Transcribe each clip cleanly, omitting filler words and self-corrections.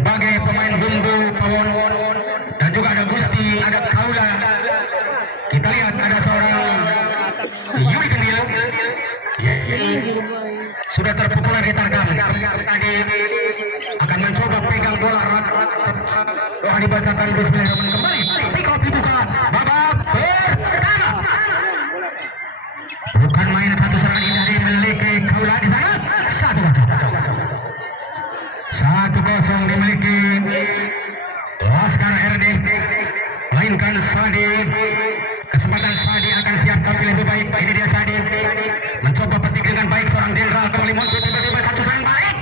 sebagai pemain bumbu pawon, dan juga ada Gusti, ada Kaula. Kita lihat ada seorang Yuri Kendil sudah terpukulan di tarkam. Tadi akan mencoba pegang bola, dibacakan bismillahirrahmanirrahim. Kembali pick up dibuka babak pertama. Bukan main satu serangan indah dimiliki Kaula di sana. 1-0 dimiliki Laskar RD, mainkan Sadi. Kesempatan Sadi akan siap tampil lebih baik. Ini dia Sadi mencoba petik dengan baik, seorang jenderal kembali muncul tiba-tiba satu serangan baik,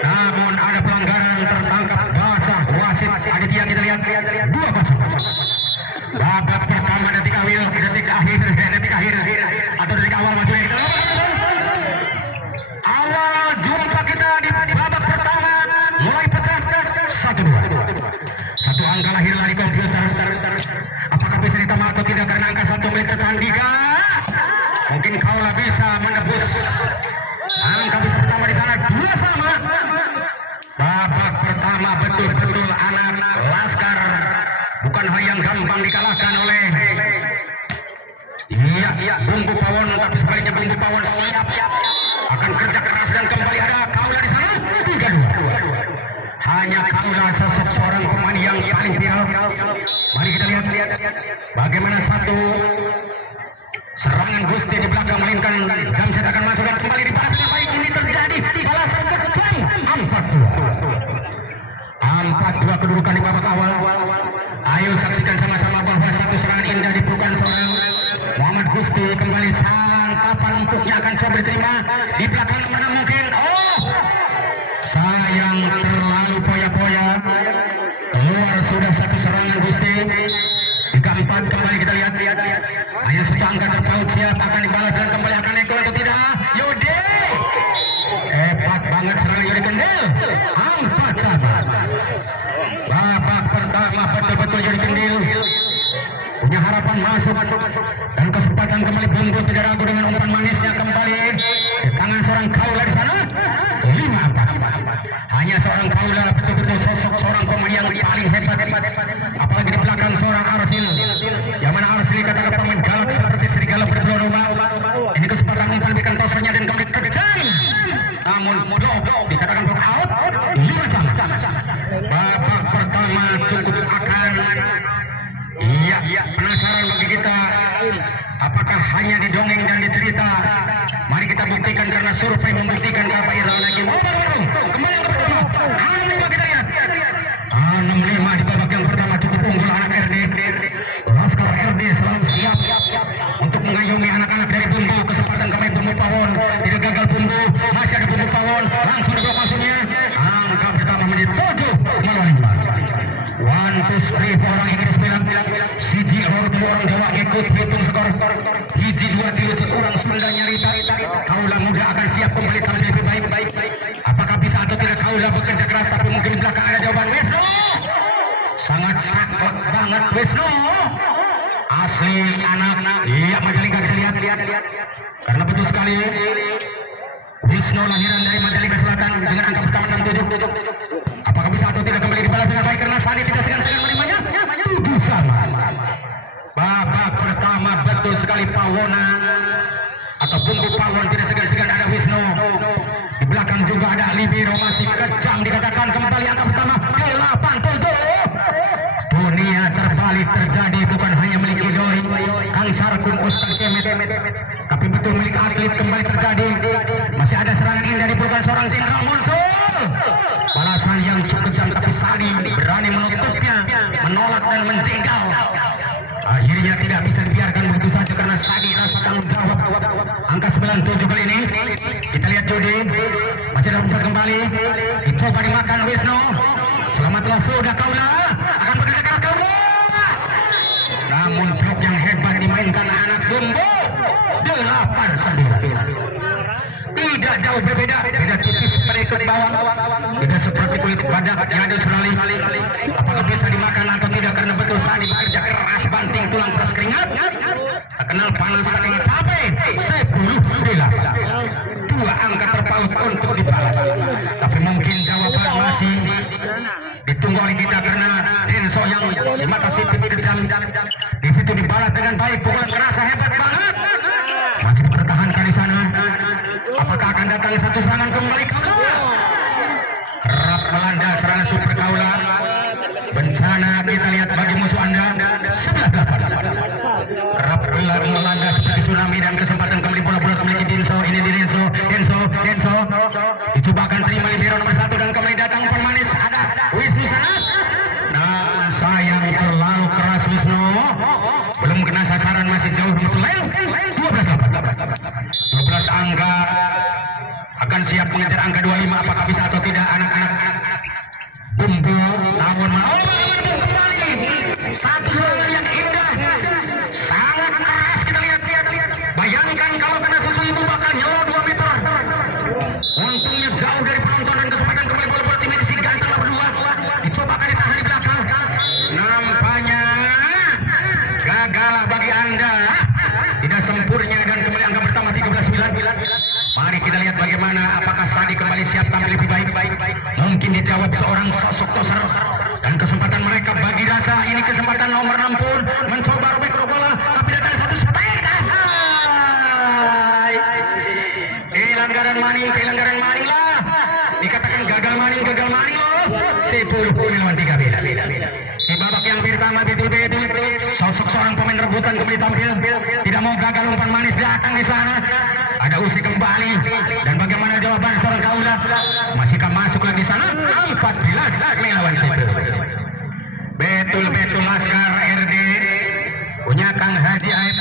namun ada pelanggaran, tertangkap basah wasit Aditya. Kita lihat 2-0. Babak pertama detik akhir atau detik awal maksudnya kita awal jumpa kita di babak pertama mulai pecah 1-2. Satu angka lahirlah di komputer. Apakah bisa ditambah atau tidak karena angka 1 milik Candika? Mungkin Kaula bisa menebus angka bisa pertama di sana 2 sama. Babak pertama betul-betul anak Laskar bukan hal yang gampang dikalahkan oleh bumbu pawon, tapi sebaliknya bumbu pawon siap akan kerja keras dan kembali ada Kaula di sana 3-2. Hanya Kaula sosok seorang pemain yang paling viral. Mari kita lihat bagaimana satu serangan Gusti di belakang, melainkan Jamset akan masuk dan kembali dibalas dengan baik. Ini terjadi balasan kencang 4-2 kedudukan di babak awal. Ayo saksikan sama-sama bahwa satu serangan indah diperlukan seorang Muhammad Gusti. Kembali santapan empuknya akan coba diterima di belakang, mana mungkin sayang terlalu poya-poya. Keluar sudah satu serangan Gusti. 3-4 kembali kita lihat. Hanya satu angka terpaut siap akan dibalas dan kembali akan ekor atau tidak. Yode hebat banget serangan Yuri Kendil. 4-1. Babak pertama betul-betul Yuri Kendil punya harapan masuk dan kesempatan kembali bumbu tidak ragu dengan umpan manisnya kembali di tangan seorang Kaula di sana 5-4. Hanya seorang Kaula betul-betul sosok seorang pemain yang paling hebat, apalagi di belakang seorang Arsil, yang mana Arsil katakan pemain galak seperti serigala berbulu domba. Ini kesempatan umpan berikan tosanya dan kembali kencang, namun blok dikatakan blok out 5 sama. Babak pertama cukup akan penasaran bagi kita, apakah hanya didongeng dan dicerita? Mari kita buktikan karena survei membuktikan apa Irwan lagi. Kembali yang pertama 65 kita lihat 65 di babak yang pertama cukup unggul anak RD. Laskar RD selalu siap untuk mengayomi anak-anak dari bumbu. Kesempatan kembali bumbu pawon, tidak gagal bumbu, masih ada bumbu pawon, langsung dibawa masuknya. Angka pertama menit 7 melawan 1, 2, 3 orang Inggris bilang siji orang Jawa ikut hitung skor hiji 2 dilucut orang Sunda nyarita. Kaula muda akan siap kembali tampil lebih baik. Apakah bisa atau tidak Kaula bekerja keras, tapi mungkin di belakang ada jawaban. Wisnu sangat saklek banget Wisnu, asli anak Majalengka. Kita lihat karena betul sekali Wisnu lahiran dari Majalengka Selatan dengan angka pertama 67. Apakah bisa atau tidak kembali dibalas dengan baik karena Sandi tidak segan-segan menerimanya 7 sama. Babak pertama betul sekali Pawona atau bumbu pawon tidak segan-segan ada Wisnu. Di belakang juga ada Libero masih kejam dikatakan. Kembali angka pertama 87. Dunia terbalik terjadi bukan hanya milik Idoi Kang Sarkun Ustaz Kemet, tapi betul milik atlet kembali terjadi. Masih ada serangan indah diperlukan seorang jenderal muncul. Balasan yang cukup kejam, tapi Sadi berani menutupnya, menolak dan menjengkel. Akhirnya tidak bisa dibiarkan begitu saja karena Sadi rasa tanggung jawab. Angka 97 kali ini kita lihat Jody masih ada umpan kembali, dicoba dimakan Wisnu. Selamatlah sudah Kaula akan bekerja keras Kaula, namun blok yang hebat dimainkan anak bumbu 8-9. Tidak jauh berbeda, beda tipis berikut bawah, tidak seperti kulit badak yang ada Australia. Apakah bisa dimakan atau tidak karena betul Sadi bekerja keras banting tulang peras keringat, tak kenal panas tak kenal capek. 10-8, 2 angka terpaut untuk dibalas, tapi mungkin jawaban masih oleh kita karena Denso yang si mata sipit kejam. Di situ dibalas dengan baik, pukulan keras hebat banget. Masih dipertahankan di sana. Apakah akan datang satu serangan kembali Kaula? Kerap melanda serangan super Kaula. Bencana kita lihat bagi musuh Anda 11-8. Kerap melanda seperti tsunami dan kesempatan kembali bola-bola memiliki Denso. Ini di Denso. Dicoba akan terima libero nomor 1 dan kembali datang umpan manis. Ada Wisnu sana. Nah, sayang terlalu keras Wisnu. Belum kena sasaran, masih jauh betul. 12 angka akan siap mengejar angka 25. Apakah bisa atau tidak anak-anak Bumbu namun kembali satu serangan yang indah, sangat keras kita lihat. Bayangkan kalau kena susu ibu bakal nyelot 2 meter. Untungnya jauh dari penonton dan kesempatan kembali bola-bola tim di sini antara berdua. Dicoba akan ditahan di belakang. Nampaknya gagal bagi Anda. Tidak sempurna dan kembali angka pertama 13-9. Mari kita lihat bagaimana apakah Sadi kembali siap tampil lebih baik. Mungkin dijawab seorang sosok toser dan kesempatan mereka bagi rasa ini kesempatan nomor 6 pun mencoba robek bola tapi datang satu spek. Pelanggaran maning lah. Dikatakan gagal maning loh. 10 lawan 13. Di babak yang pertama betul-betul sosok seorang pemain rebutan kembali tampil, tidak mau gagal umpan manis datang di sana. Ada Usi kembali dan bagaimana jawaban seorang Kaula? Masihkah masuk lagi sana? 14 melawan 10. Betul-betul Laskar RD punya Kang Haji Aib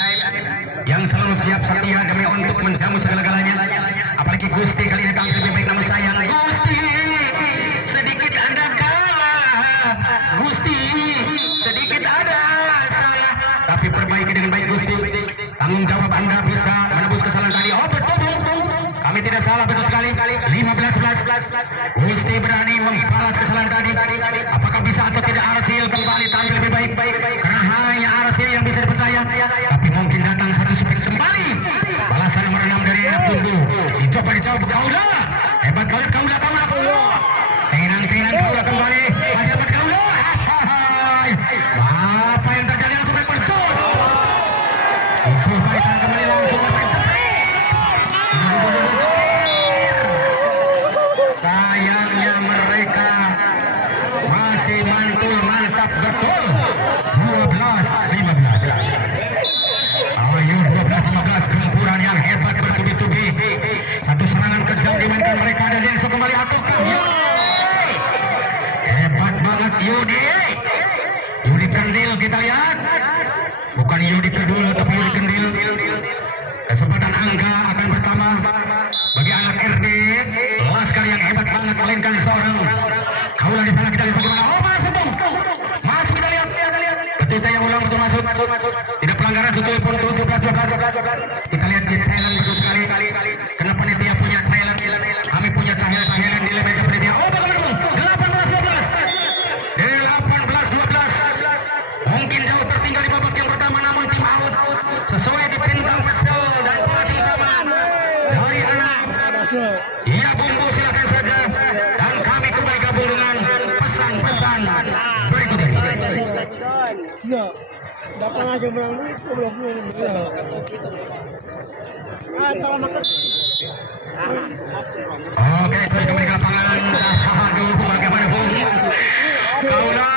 yang selalu siap setia demi untuk menjamu segala-galanya. Apalagi Gusti kali ini tampil lebih baik, nama sayang Gusti. Sedikit Anda kalah, Gusti. Sedikit ada salah, tapi perbaiki dengan baik Gusti. Tanggung jawab Anda bisa menebus kesalahan tadi. Oh betul, kami tidak salah, betul sekali. 15-11. Gusti berani membalas kesalahan tadi. Apakah bisa atau tidak Arsil kembali tampil lebih baik? Karena hanya Arsil yang bisa dipercaya. Tapi mungkin datang satu spek kembali. Balasan nomor 6 dari Enak Tunggu. Dicoba dijawab Kaula. Hebat banget Kaula. Tenan Kaula kembali. Masih hebat Kaula. Apa yang terjadi langsung berpecah. Dicoba ditahan kembali langsung berpecah. Sayangnya mereka masih mantul, mantap betul. 12-15. Ayo 12-15, gempuran yang hebat bertubi-tubi. Satu serangan kejam dimainkan mereka, ada Denso kembali atuhkan. Hebat banget Yudi Kendil, kita lihat. Bukan Yudi Kedul tapi Yudi Kendil. Kesempatan angka akan pertama bagi anak RD. Laskar yang hebat banget melainkan seorang Kaula di sana. Kita lihat bagaimana. Oh masuk kita lihat. Betul saya ulang, betul masuk. Tidak pelanggaran, betul pun 17-12. Kita lihat di Thailand betul sekali. Kenapa panitia punya Thailand? Kami punya Thailand di meja panitia. Oh bagaimana? 18-12. Mungkin jauh tertinggal di babak yang pertama, namun tim out sesuai di bintang whistle dan pelatih taman dari anak. Iya Bumbu, silakan saja dan kami kembali gabung dengan pesan-pesan berikut ini. Ya, dapat aja menang duit, belum Oke, kembali ke lapangan. Aduh, bagaimana Bung? Kaula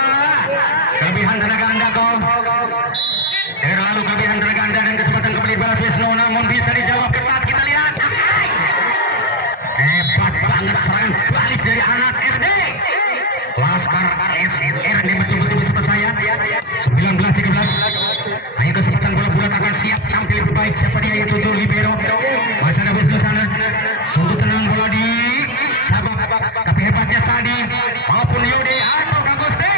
kelebihan tenaga Anda kau. Lalu kelebihan tenaga Anda dan kesempatan kembali balas Wisnu, namun bisa dijawab ketat. Kita lihat. Hebat banget serangan balik dari anak RD. Laskar RD betul-betul bisa percaya. 19-13. Hanya kesempatan bola bulat akan siap tampil lebih baik. Siapa dia itu tuh libero. Masih ada Wisnu sana. Sungguh tenang bola di sabak. Tapi hebatnya Sadi maupun Yudi atau Kagusti.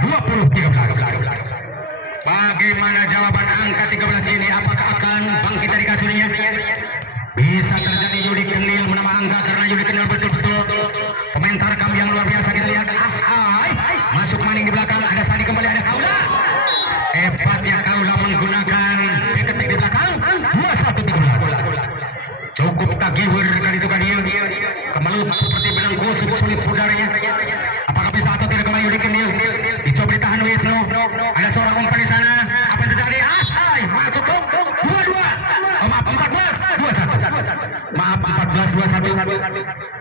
20-13. Bagaimana jawaban angka 13 ini? Apakah akan bangkit dari kasurnya? Bisa terjadi Yudi Kendil menambah angka karena Yudi Kendil betul-betul pemain tarkam yang luar biasa. Kita lihat. Masuk maning di belakang. Ada Sadi kembali, ada Kaula. Hebatnya Kaula menggunakan ketik di belakang. 21-13. Cukup tagiwer kali itu kan dia. Kemelut seperti benang gosok sulit saudaranya. Apakah bisa atau tidak kembali Yudi Kendil?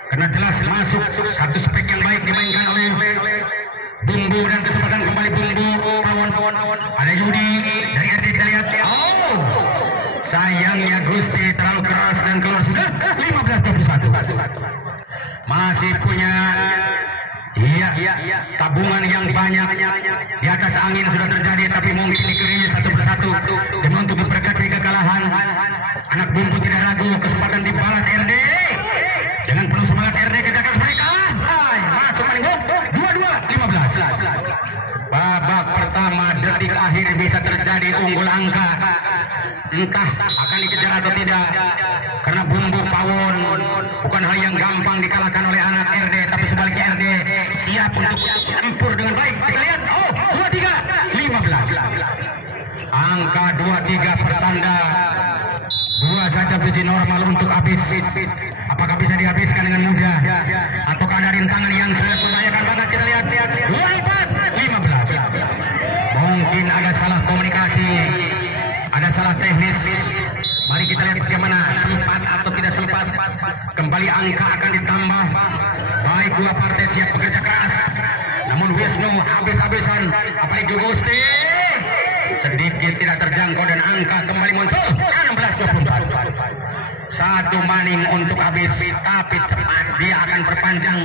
karena jelas masuk satu spek yang baik dimainkan oleh Bumbu dan kesempatan kembali Bumbu kawan. Ada Yudi dari RD kita lihat. Oh, sayangnya Gusti terlalu keras dan keluar sudah 15-21. Masih punya tabungan yang banyak di atas angin sudah terjadi, tapi mungkin dikirinya satu persatu demi untuk memperkecil kekalahan. Anak Bumbu tidak ragu, kesempatan dibalas RD dengan penuh semangat RD ke gagas mereka. Masuk paling gol 22-15. Babak pertama detik akhir bisa terjadi unggul angka, entah akan dikejar atau tidak, karena Bumbu Pawon bukan hal yang gampang dikalahkan oleh anak RD, tapi sebaliknya RD siap untuk tempur dengan baik. Kita lihat, 23-15. Angka 23 pertanda 2 saja biji normal untuk habis. Apakah bisa dihabiskan dengan mudah ataukah ada rintangan yang sangat membahayakan banget? Kita lihat 24-15. Mungkin ada salah komunikasi, ada salah teknis. Mari kita lihat bagaimana, sempat atau tidak sempat. Kembali angka akan ditambah. Baik dua partai siap bekerja keras, namun Wisnu habis-habisan, apalagi Gusti sedikit tidak terjangkau dan angka kembali muncul 16-24. Satu maning untuk habis, tapi cepat dia akan perpanjang.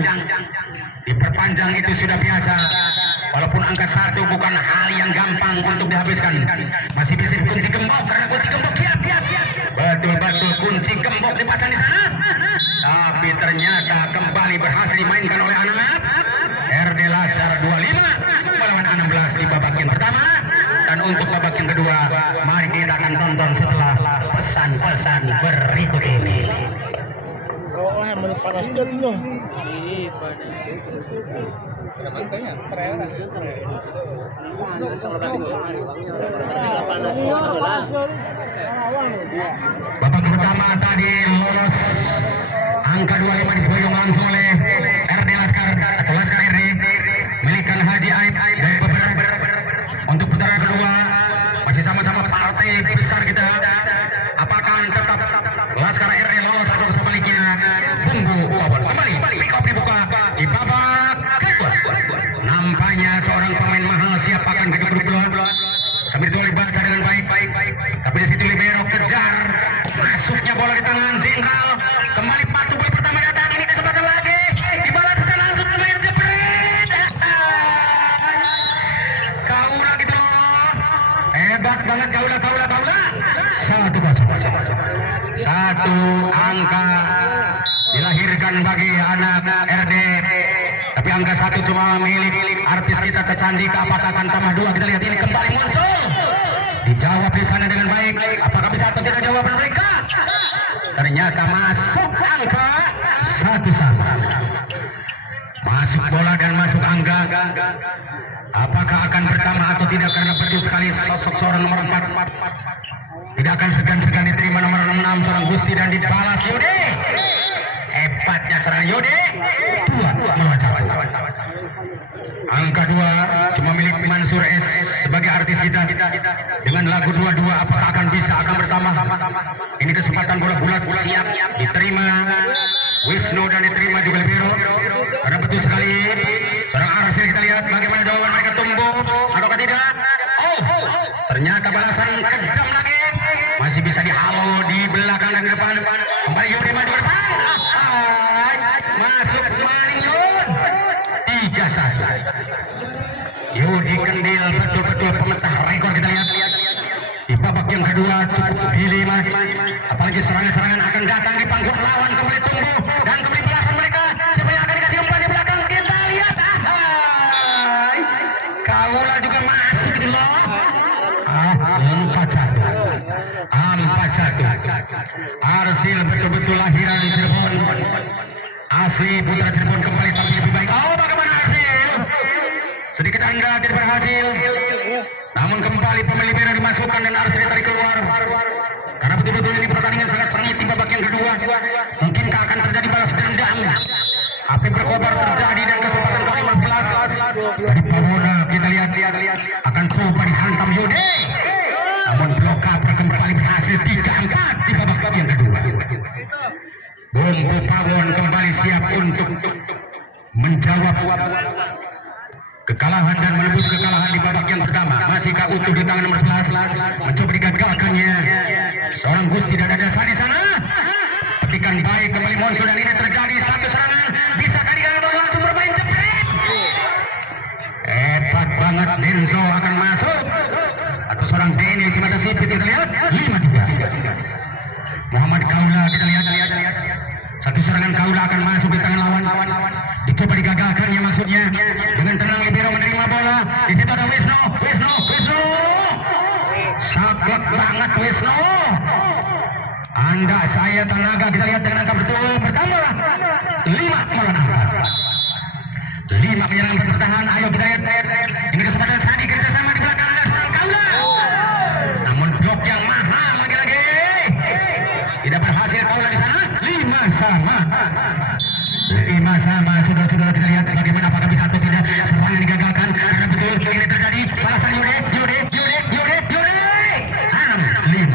Diperpanjang itu sudah biasa. Walaupun angka 1 bukan hal yang gampang untuk dihabiskan, masih bisa kunci gembok, karena kunci gembok siap. Betul-betul kunci gembok dipasang di sana. Tapi ternyata kembali berhasil dimainkan oleh anak RD Lasar 25 melawan 16 di babak yang pertama. Dan untuk babak yang kedua, mari kita akan tonton setelah pesan-pesan berikut ini. Oh, yang panas jadinya. Babak pertama tadi lolos angka 25 diboyong langsung oleh RD Laskar atau Laskar RD milikkan Haji Aib dari beberapa. Untuk putaran kedua masih sama-sama partai besar kita. Apakah tetap Laskar RD lolos atau sebaliknya Bumbu Pawon kembali pick up dibuka di babak kedua. Nampaknya seorang pemain mahal siap akan kedua sambil itu dibaca dengan baik. Tapi di situ libero kejar, masuknya bola di tangan Jenderal. Kembali Patu bola pertama datang, ini kesempatan lagi dibalas secara langsung main jepret. Kaula gitu loh, hebat banget kaula. 1-0. Satu angka dilahirkan bagi anak RD, tapi angka 1 cuma milik artis kita Cacandika. Apakah akan tambah 2? Kita lihat, ini kembali muncul, dijawab di sana dengan baik. Apakah bisa atau tidak jawaban mereka? Ternyata masuk angka 1-1. Masuk bola dan masuk angka. Apakah akan pertama atau tidak, karena betul sekali sosok seorang nomor 4 tidak akan segan-segan diterima nomor 6 seorang Gusti dan dibalas Yode. Hebatnya serangan Yode. 2 melawan cawan. Angka 2 cuma milik Mansur S sebagai artis kita dengan lagu 22. Apakah akan bisa akan bertambah? Ini kesempatan bola bulat siap diterima Wisnu dan diterima juga Libero. Karena betul sekali seorang artis, kita lihat bagaimana jawaban mereka tumbuh ataukah tidak. Ternyata balasan kejam lagi, masih bisa dihalau di belakang dan depan. Kembali Yudi maju ke depan, masuk maning Yud 3-1. Yudi Kendil betul-betul pemecah rekor. Kita lihat di babak yang kedua cukup dilema, apalagi serangan-serangan akan datang di panggung lawan. Kembali tumbuh dan kembali balasan mereka. Siapa yang akan dikasih umpan di belakang? Kita lihat, Kaula juga masuk gitu loh. 4-1. Arsil betul-betul lahiran Cirebon, asli putra Cirebon kembali tapi lebih baik. Bagaimana Arsil? Sedikit anda tidak berhasil, namun kembali pemain libero dimasukkan dan Arsil ditarik keluar. Karena betul-betul ini pertandingan sangat sengit di babak yang kedua. Mungkinkah akan terjadi balas dendam? Api berkobar terjadi dan kesempatan ke-15 dari Pawona. Kita lihat akan coba dihantam Yode, namun blok kapra kembali berhasil 3-4 di babak yang kedua. Bumbu Pawon kembali siap untuk menjawab kekalahan dan menebus kekalahan di babak yang pertama. Masihkah utuh di tangan nomor 11, mencoba digagalkannya seorang Gusti dan ada di sana. Petikan baik kembali muncul dan ini terjadi satu serangan. Bisakah digagal langsung bermain jepret? Hebat banget, Denzo akan masuk atau seorang Denny si mata sipit kita lihat 5-3. Muhammad Kaula kita lihat satu serangan Kaula akan masuk di tangan lawan. Dicoba digagalkannya maksudnya dengan tenang libero menerima bola. Di situ ada Wisnu. Saklek banget Wisnu. Anda saya tenaga kita lihat dengan angka betul bertambah 5 melawan 4. 5 penyerangan bertahan. Ayo kita lihat. Ini kesempatan Sandi kerjasama di belakang ada seorang Kaula. Namun blok yang mahal lagi-lagi. Tidak berhasil Kaula di sana. 5 sama. Sudah kita lihat bagaimana apakah bisa atau tidak serangan digagalkan karena betul ini terjadi. Balasan Yude 5.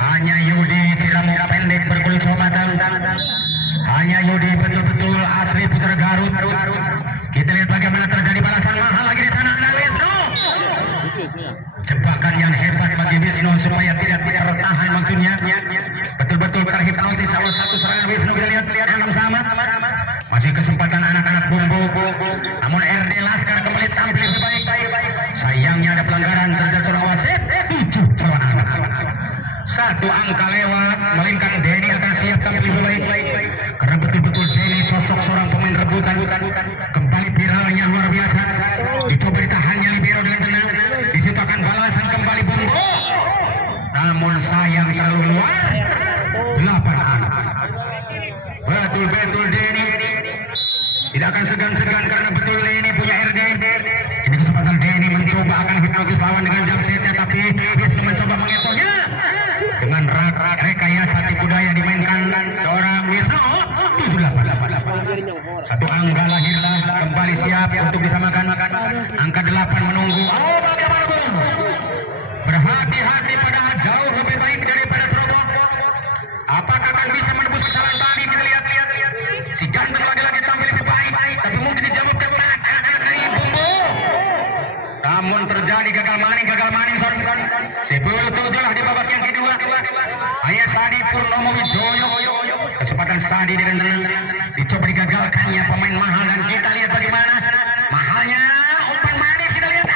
Hanya Yudi tidak mau pendek berkulit somatan. Hanya Yudi betul-betul asli putra Garut. Kita lihat bagaimana terjadi balasan mahal lagi di sana. Ada Wisnu. Jebakan yang hebat bagi Wisnu supaya tidak tertahan maksudnya. Betul-betul terhipnotis salah satu serangan Wisnu. Kita lihat 6 sama. Masih kesempatan anak-anak Bumbu. Namun RD Laskar kembali tampil lebih baik. Sayangnya ada pelanggaran terhadap seorang wasit. 7 lawan 6. Satu angka lewat, melainkan Denny akan siap tampil lebih baik. Karena betul-betul Denny sosok seorang pemain rebutan. Kembali viralnya luar biasa. Dicoba ditahannya libero dengan tenang. Di situ akan balasan kembali Bumbu. Namun sayang terlalu luar. 8 betul Denny tidak akan segan-segan karena betul ini punya RD. Ini kesempatan Denny mencoba akan hipnotis lawan dengan jam setnya, tapi Wisnu mencoba mengecohnya dengan rekayasa tipu daya dimainkan seorang Wisnu. 7-8. Satu angka lahirlah kembali siap untuk disamakan. Angka 8 menunggu. Oh bagaimana Bung? Berhati-hati padahal jauh lebih baik daripada Trobok. Apakah akan bisa menebus kesalahan tadi? Kita lihat. Si ganteng lagi-lagi tampil lebih baik, tapi mungkin dijawab tepat anak-anak dari Bumbu. Namun terjadi gagal maning sorry. Sebetulnya di babak yang kedua. Ayah Sadi Purnomo Wijoyo. Kesempatan Sadi dengan tenang. Dicoba digagalkannya pemain mahal dan kita lihat bagaimana mahalnya umpan manis. Kita lihat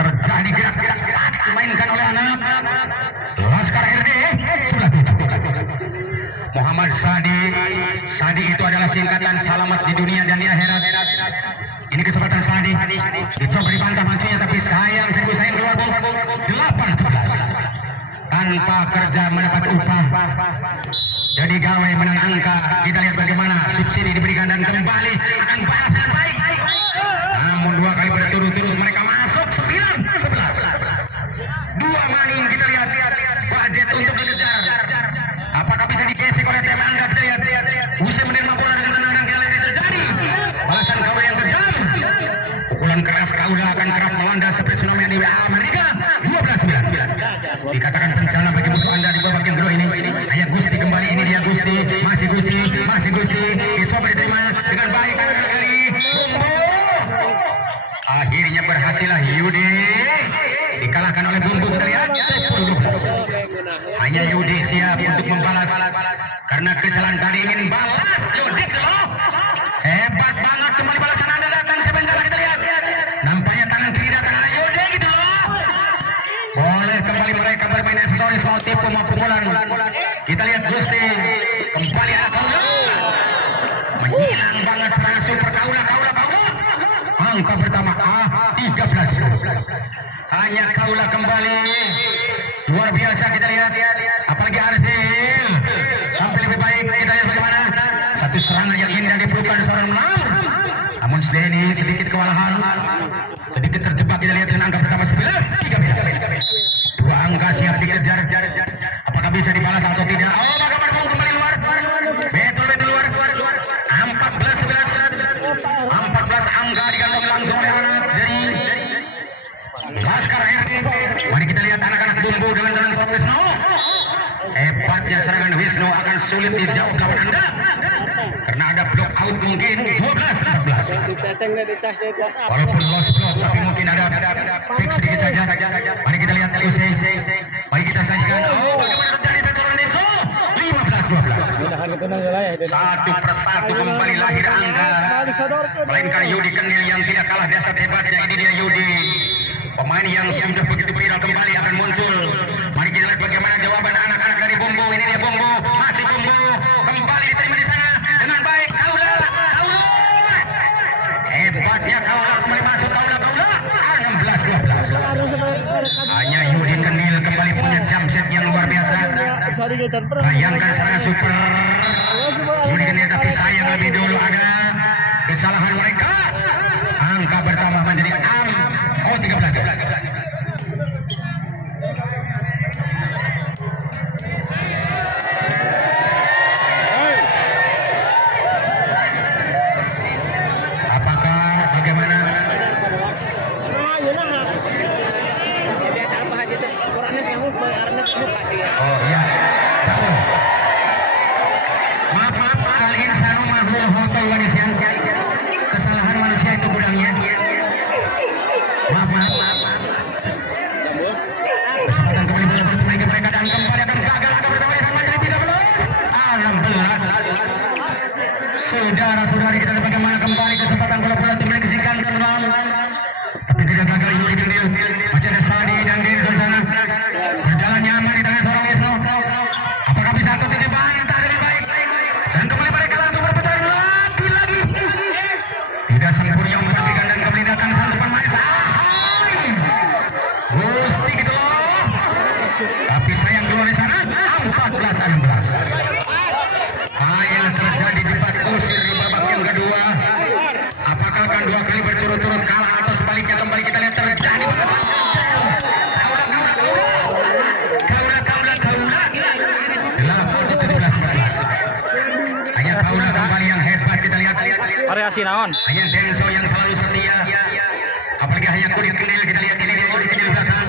terjadi gerak cepat dimainkan oleh anak Laskar RD sebelah tidak. Muhammad Sadi itu adalah singkatan selamat di dunia dan di akhirat. Ini kesempatan Sadi dicoba dibantah mancungnya tapi sayang keluar bol. 8-11 tanpa kerja mendapat upah. Jadi gawe menang angka. Kita lihat bagaimana subsidi diberikan dan kembali akan balas dengan baik. Namun 2 kali berturut-turut mereka masuk 9-11. 2 maning kita lihat budget untuk dikejar. Apakah bisa digesek oleh tim Anda? Kita lihat. Usai menerima bola dengan tenang dan kita lihat terjadi balasan Kaula yang kejam. Pukulan keras Kaula akan kerap melanda seperti tsunami di Amerika. 12-9. Dikatakan bencana bagi musuh Anda di babak yang kedua ini. Ayah Gusti kembali, ini dia Gusti. Masih Gusti. Dicoba diterima dengan baik kali Bumbu. Akhirnya berhasillah Yudi dikalahkan oleh Bumbu. Kita lihat 10-12. Hanya Yudi siap untuk membalas karena kesalahan tadi ingin balas. Yudi loh. Hebat banget kembali balasan Anda datang sebentar kita lihat. Nampaknya tangan kiri datang Yudi gitu loh. Boleh kembali mereka bermain aksesoris mau tipu mau pukulan. Kita lihat Gusti kembali ada Kaula. Menyilang banget serangan super Kaula. Angka pertama 13. Hanya Kaula kembali. Luar biasa kita lihat. Apalagi Arsil tampil lebih baik. Kita lihat bagaimana satu serangan yang indah diperlukan seorang menang. Namun Denny sedikit kewalahan, sedikit terjebak. Kita lihat dengan angka pertama 11-13. 2 angka siap dikejar. Apakah bisa dibalas atau tidak? Oh bagaimana kembali luar. Betul luar. 14 angka digantung langsung oleh anak dari Laskar RD. Mari kita lihat anak-anak Bumbu dengan Wisnu. Hebat dahsyatnya serangan Wisnu akan sulit dijawab lawan Anda karena ada block out mungkin 12-14. Walaupun lost block tapi mungkin ada pick sedikit saja. Mari kita lihat usai. Mari kita sajikan. Oh, bagaimana terjadi bentrokan Denso? 15-12. Satu persatu kembali lahir angka. Melainkan Yudi Kendil yang tidak kalah dahsyat hebatnya. Ini dia Yudi. Pemain yang sudah begitu viral kembali akan muncul. Mari kita lihat bagaimana jawaban anak-anak dari Bombo. Ini dia Bombo, masih Bombo. Kembali diterima di sana dengan baik. Kaula. Hebatnya Kaula kembali masuk Kaula. 16-12. Hanya Yudi Kendil kembali punya jump set yang luar biasa. Bayangkan serangan super Yudi Kendil, tapi sayang lebih dulu ada kesalahan mereka. Angka bertambah menjadi 13. Apakah bagaimana? Oh iya. Maaf kali ini saya mahal hotel manusia. Kesalahan manusia itu gudangnya. Maaf. Kesempatan kembali menaiki mereka dan kembali akan gagal. Ada berapa yang menjadi 16. Saudara-saudari kita bagaimana kembali kesempatan bola-bola tim dikisikan ke dalam. Tapi tidak gagal Yudi Kendil. Masih ada Sadi dan Diri di sana. Berjalan nyaman di tangan seorang Wisnu. Apakah bisa atau tidak bantah dengan baik? Dan kembali mereka langsung berputar lagi. Tidak sempurna memperhatikan dan kembali datang satu pemain. Gusti gitu loh. Tapi sayang dulu di sana. 14-16. Yang terjadi di debat kusir di babak yang kedua. Apakah akan dua kali berturut-turut kalah atau sebaliknya? Kembali kita lihat terjadi. Kaula kembali yang hebat kita lihat. Variasi naon? Hanya Denso yang selalu setia. Apalagi hanya Yudi Kendil kita lihat ini dia Yudi Kendil belakang.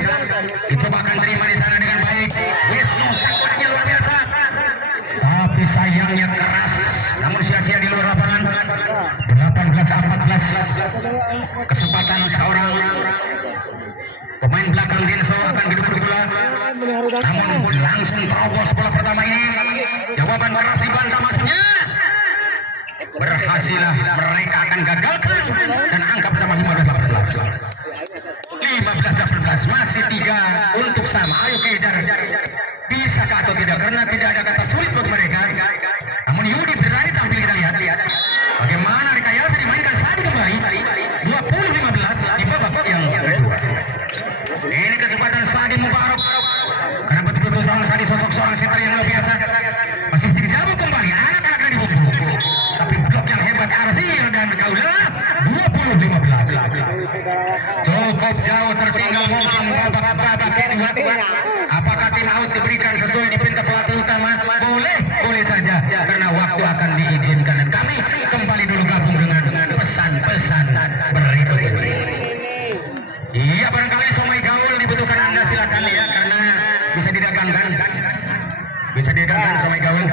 Dicoba akan terima di sana dengan baik. Wisnu sakutnya luar biasa. Tapi sayangnya keras. Namun sia-sia di luar lapangan. 18-14. Kesempatan seorang pemain belakang Denso akan gedung bola. Namun langsung terobos bola pertama ini. Jawaban keras dibantah masuknya. Berhasillah mereka akan gagalkan dan angka pertama 15-18 masih 3 untuk sama. Ayo Kedar, bisakah atau tidak? Karena tidak ada kata sulit buat mereka. Namun Yudi berani tampil, kita lihat bagaimana rekayasa dimainkan saat kembali 20-15 di babak yang kedua. Ini kesempatan Sadi Mubarak karena betul-betul seorang Sadi sosok seorang setter yang luar biasa. Masih bisa dijawab kembali anak-anak dari Bombo. Tapi blok yang hebat Arsil dan Kaula 20-15. Cukup jauh tertinggal mungkin babak kedua. Apakah tim out diberikan sesuai di pintu pelatih utama? Boleh saja karena waktu akan diizinkan dan kami kembali dulu gabung dengan pesan-pesan berikut ini. Iya, barangkali somai gaul dibutuhkan Anda, silakan ya, karena bisa didagangkan. Somai gaul.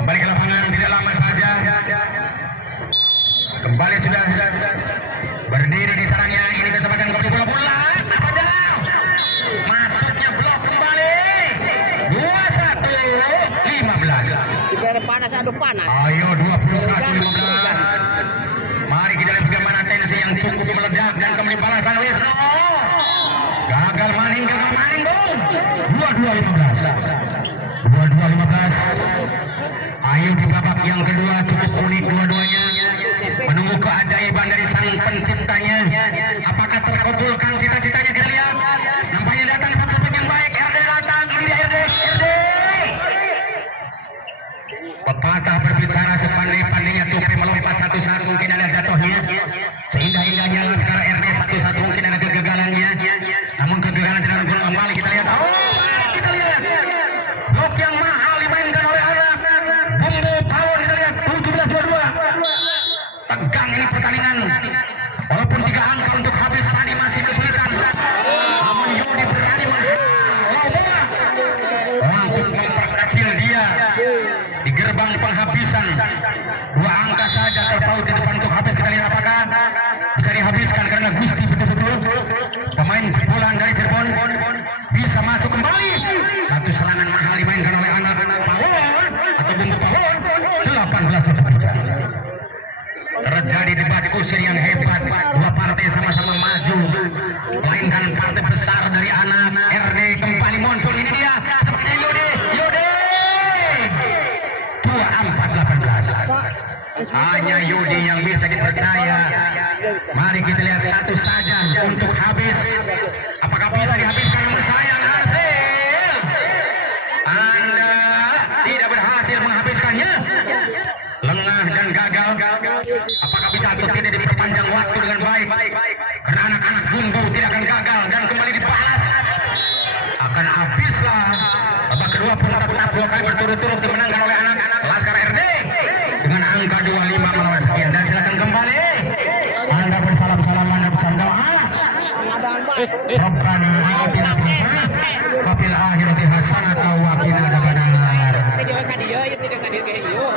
Kembali ke lapangan tidak lama saja. Kembali sudah berdiri di sarangnya. Ini kesempatan kembali bola. Masuknya blok kembali. 21-15. Aduh panas. Ayo 21-15. Mari kita lihat bagaimana tensi yang cukup meledak dan kembali balasan Wisnu. Gagal maning Bung. 22-15. Ayo di babak yang kedua cukup unik dua-duanya. Menunggu keajaiban dari sang penciptanya. Apakah terkabulkan cita-citanya? Kita lihat. Nampaknya datang satu yang baik. RD datang. Ini dia RD. Pepatah berbicara sepandai-pandainya tupai melompat satu-satu mungkin ada jatuhnya. Seindah-indahnya Laskar RD satu-satu mungkin ada kegagalannya. Namun kegagalan tidak akan kembali. Kita lihat. Kita lihat. Blok yang mahal dimainkan oleh anak Bombo Power. Kita lihat 17-22. Tegang ini pertandingan. Walaupun 3 angka untuk habis, Sadi masih kesulitan. Namun Yudi berani menghalau pemain jebolan dari Cirebon bisa masuk kembali. Satu serangan mahal dimainkan oleh anak Pawon atau bumbu Pawon. 18-23. Terjadi debat kusir yang hebat. Dua partai sama-sama maju, melainkan partai besar dari anak RD kembali muncul. Ini dia seperti Yode 24-18. Hanya Yudi yang bisa dipercaya. Mari kita lihat satu saja untuk habis. Apakah bisa dihabiskan nomor sayang hasil? Anda tidak berhasil menghabiskannya. Lengah dan gagal. Apakah bisa atau tidak diperpanjang waktu dengan baik? Karena anak-anak Bumbu tidak akan gagal dan kembali dibalas. Akan habislah. Babak kedua pun tetap 2 kali berturut-turut dimenangkan oleh anak-anak Laskar RD dengan angka 25 melawan sekian. Dan silakan kembali. Anda bersalam-salam, Anda berdoa. Rabbana atina fid dunya wa fil akhirati hasanatan wa qina adzabannar. Tidak kan dia, tidak kan dia kayak iyo.